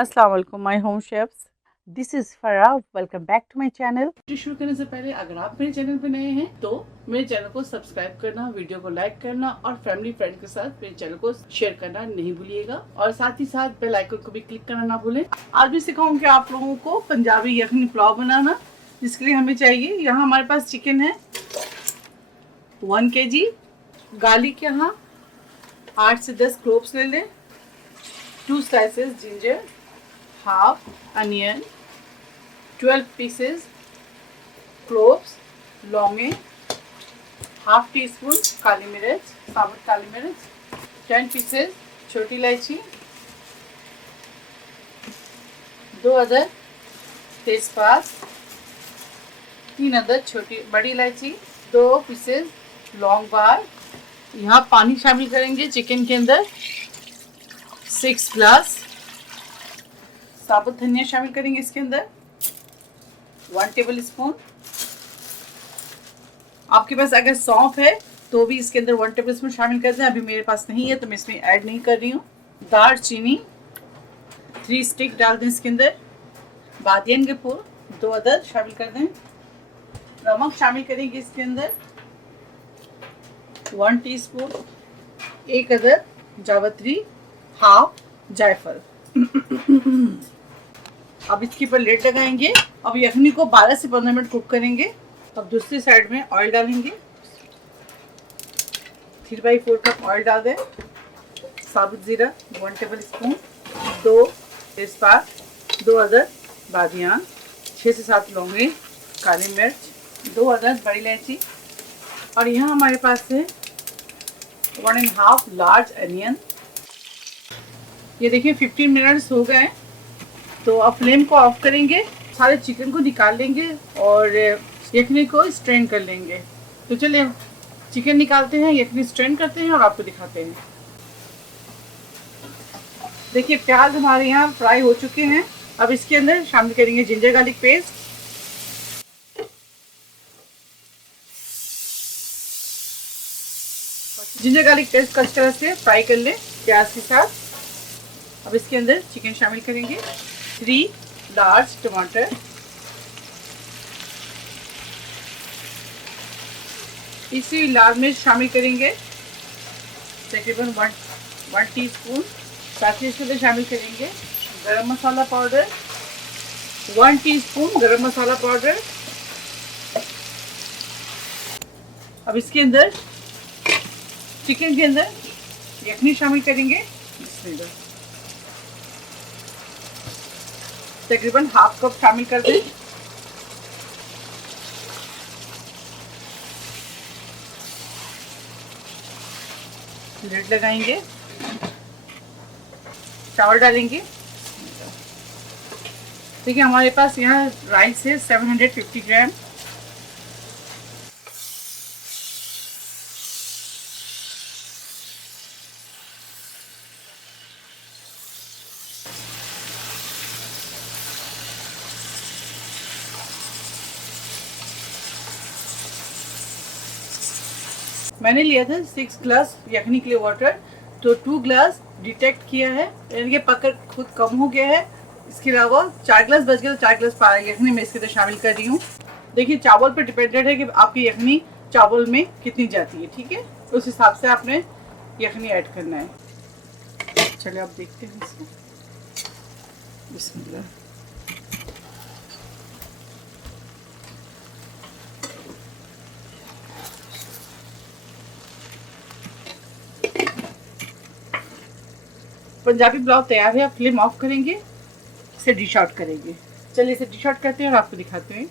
अस्सलाम वालेकुम my home chefs, this is Farah. Welcome back to my channel. शुरू करने से पहले अगर आप मेरे चैनल पे नए हैं तो मेरे चैनल को सब्सक्राइब करना, वीडियो को लाइक करना और फैमिली फ्रेंड के साथ मेरे चैनल को शेयर करना नहीं भूलिएगा और साथ ही साथ बेल आइकन को भी क्लिक करना ना भूलें। आज भी सिखाऊंगी आप लोगों को पंजाबी यखनी पुलाव बनाना, जिसके लिए हमें चाहिए, यहाँ हमारे पास चिकन है 1 kg, गार्लिक यहाँ 8 से 10 क्लोव्स ले लें, 2 slices ginger, half onion, 12 pieces cloves, लौंगे, हाफ टी स्पून काली मिर्च, साबुत काली मिर्च, 10 pieces छोटी इलायची, 2 अदद तेजपात, 3 अदद छोटी बड़ी इलायची, 2 pieces लौंग बार। यहाँ पानी शामिल करेंगे चिकन के अंदर, 6 ग्लास साबुत धनिया शामिल करेंगे इसके अंदर, 1 टेबल स्पून। आपके पास अगर सौंफ है तो भी इसके अंदर 1 टेबल स्पून शामिल कर दें, अभी मेरे पास नहीं है तो मैं इसमें ऐड नहीं कर रही हूँ। दार चीनी 3 स्टिक डाल दें इसके अंदर, बादियन के फूल 2 अदद शामिल कर दें, नमक शामिल करेंगे इसके अंदर 1 टीस्पून, 1 अदद जावित्री, हाफ जायफल। अब इसके ऊपर लेड लगाएंगे। अब यखनी को 12 से 15 मिनट कुक करेंगे। अब दूसरी साइड में ऑयल डालेंगे, 3/4 कप ऑयल डाल दें, साबुत जीरा 1 टेबल स्पून, 2 तेजपात, 2 अदद बादियान, 6 से 7 लौंगे, काली मिर्च, 2 अदद बड़ी इलायची और यहाँ हमारे पास है 1.5 लार्ज अनियन। ये देखिए 15 मिनट्स हो गए, तो अब फ्लेम को ऑफ करेंगे, सारे चिकन को निकाल लेंगे और यखनी को स्ट्रेन कर लेंगे। तो चलिए चिकन निकालते हैं, यखनी स्ट्रेन करते हैं और आपको दिखाते हैं। देखिए प्याज हमारे यहाँ फ्राई हो चुके हैं। अब इसके अंदर शामिल करेंगे ginger garlic paste, ginger garlic paste को अच्छी तरह से फ्राई कर लें प्याज के साथ। अब इसके अंदर चिकन शामिल करेंगे, 3 लार्ज टमाटर, इसी लाल मिर्च शामिल करेंगे तकरीबन 1 टीस्पून। साथ ही इसके अंदर शामिल करेंगे गरम मसाला पाउडर 1 टीस्पून, गरम मसाला पाउडर। अब इसके अंदर चिकन के अंदर यखनी शामिल करेंगे, तकरीबन हाफ कप शामिल कर दें। लिड लगाएंगे, चावल डालेंगे। देखिए हमारे पास यहाँ राइस है 750 ग्राम। मैंने लिया था 6 ग्लास यखनी के लिए वाटर, तो 2 ग्लास डिटेक्ट किया है, यानी कि पकड़ खुद कम हो गया है। इसके अलावा 4 ग्लास बच गया, तो 4 ग्लास यखनी मैं इसके अंदर शामिल कर रही हूँ। देखिए चावल पर डिपेंडेंट है कि आपकी यखनी चावल में कितनी जाती है, ठीक है, उस हिसाब से आपने यखनी ऐड करना है। चलिए आप देखते हैं इसको, बिस्मिल्लाह। पंजाबी पुलाव तैयार है। अब फ्लेम ऑफ करेंगे, इसे डिश आउट करेंगे। चलिए इसे डिश आउट करते हैं और आपको दिखाते हैं।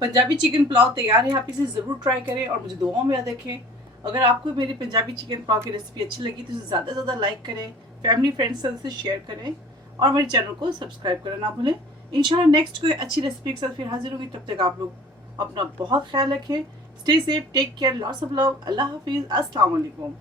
पंजाबी चिकन पुलाव तैयार है, आप इसे ज़रूर ट्राई करें और मुझे दुआओं में याद रखें। अगर आपको मेरी पंजाबी चिकन पुलाव की रेसिपी अच्छी लगी तो इसे ज़्यादा से ज़्यादा लाइक करें, फैमिली फ्रेंड्स से शेयर करें और मेरे चैनल को सब्सक्राइब करना ना भूलें। इंशाल्लाह नेक्स्ट कोई अच्छी रेसिपी के साथ फिर हाजिर होंगी। तब तक आप लोग अपना बहुत ख्याल रखें। Stay safe, take care, lots of love, अल्लाह हाफिज़, अस्सलाम वालेकुम।